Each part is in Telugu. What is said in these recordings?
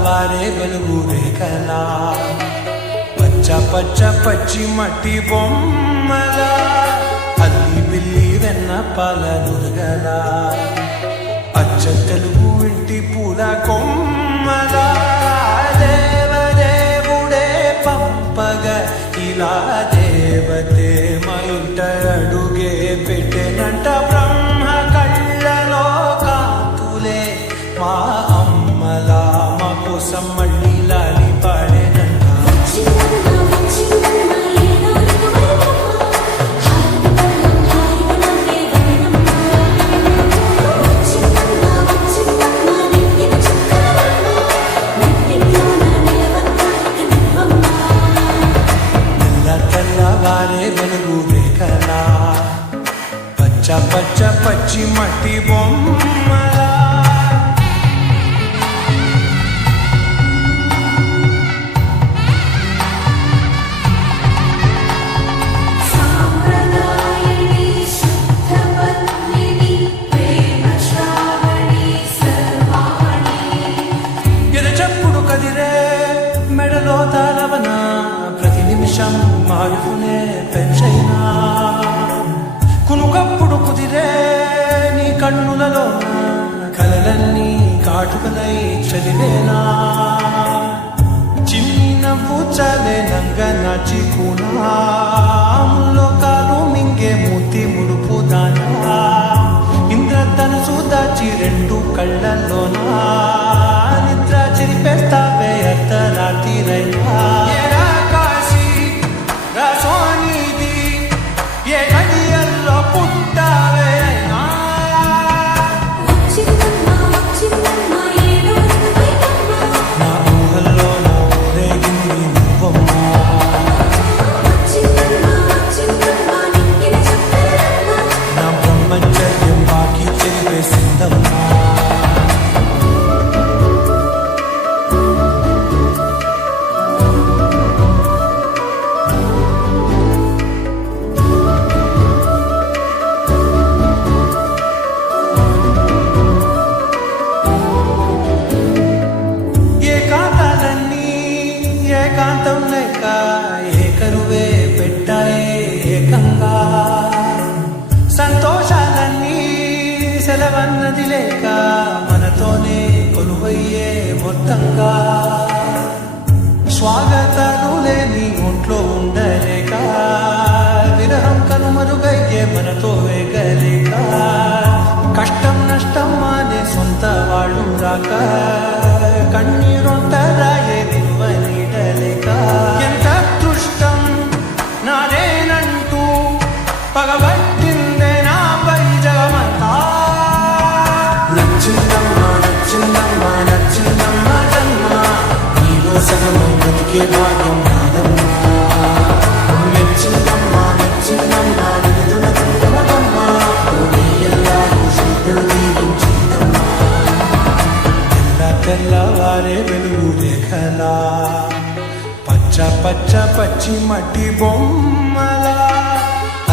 తెల్లవారే వెలుగు రేఖలా పచ్చ పచ్చ పచ్చి మట్టి బొమ్మల అల్లి బిల్లి వెన్న పాల నురగలా అచ్చ తెలుగు ఇంటి పూల కొమ్మల దేవదేవుడే పంపగ ఇలా దేవతే మా ఇంట అడుగే పెట్టెనంట బ్రహ్మ కళ్ళలో కాంతులే మా అమ్మలా మా కోసం మళ్ళీ లాలి పాడేనంట. తెల్లవారే వెలుగు రేఖలా పచ్చ పచ్చ పచ్చి మట్టి బొమ్మలా ఎరచెప్పుడు కదిరే మెడలో తాళవన ప్రతి నిమిషం మారుకునే పెంచైనా కునుకప్పుడు కుదిరే నీ కన్నులలో కలలన్నీ కాటుకలై చదివేనా చిన్ని నవ్వు చాలే నంగ నాచి కూనాములో కాలు మింగే మూతి ముడుపు దానా ఇంద్రధనుసు దాచి రెండు కళ్ళల్లోనా నిద్ర చెరిపేస్తావే అర్ధరాత్రిరైనా ఏకాంతం లేక ఏకరువే పెట్టాయే ఏకంగా సంతోషాలన్నీ సెలవన్నది లేక మనతోనే కొలువయ్యే మొత్తంగా స్వాగతాలు లేని ఒంట్లో ఉండలేక విరహం కనుమరుగయ్యే మనతో వేగలేక కష్టం నష్టం అనే సొంత వాళ్ళు రాక కన్నీరొంటరాయే నిలువ నీడలేక ఎంత దృష్టం నానేనంటూ పగబట్టిందే నాపై జగమంతా నచ్చిందమ్మా నచ్చిందమ్మా నచ్చిందమ్మా జన్మ నీలో సగమై బ్రతికే భాగ్యం నాదమ్మా మెచ్చిందమ్మా మెచ్చిందమ్మా నిలుదున చిందమ్మా ఎల్లారూ శుద్ధులు దీవించిందమ్మా తెల్లవారే వెలుగు రేఖలా పచ్చ పచ్చ పచ్చి మట్టి బొమ్మలా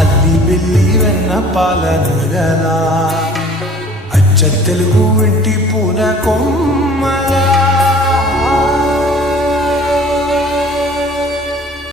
అల్లి బిల్లి వెన్న పాల నురగలా అచ్చ తెలుగు ఇంటి పూల కొమ్మ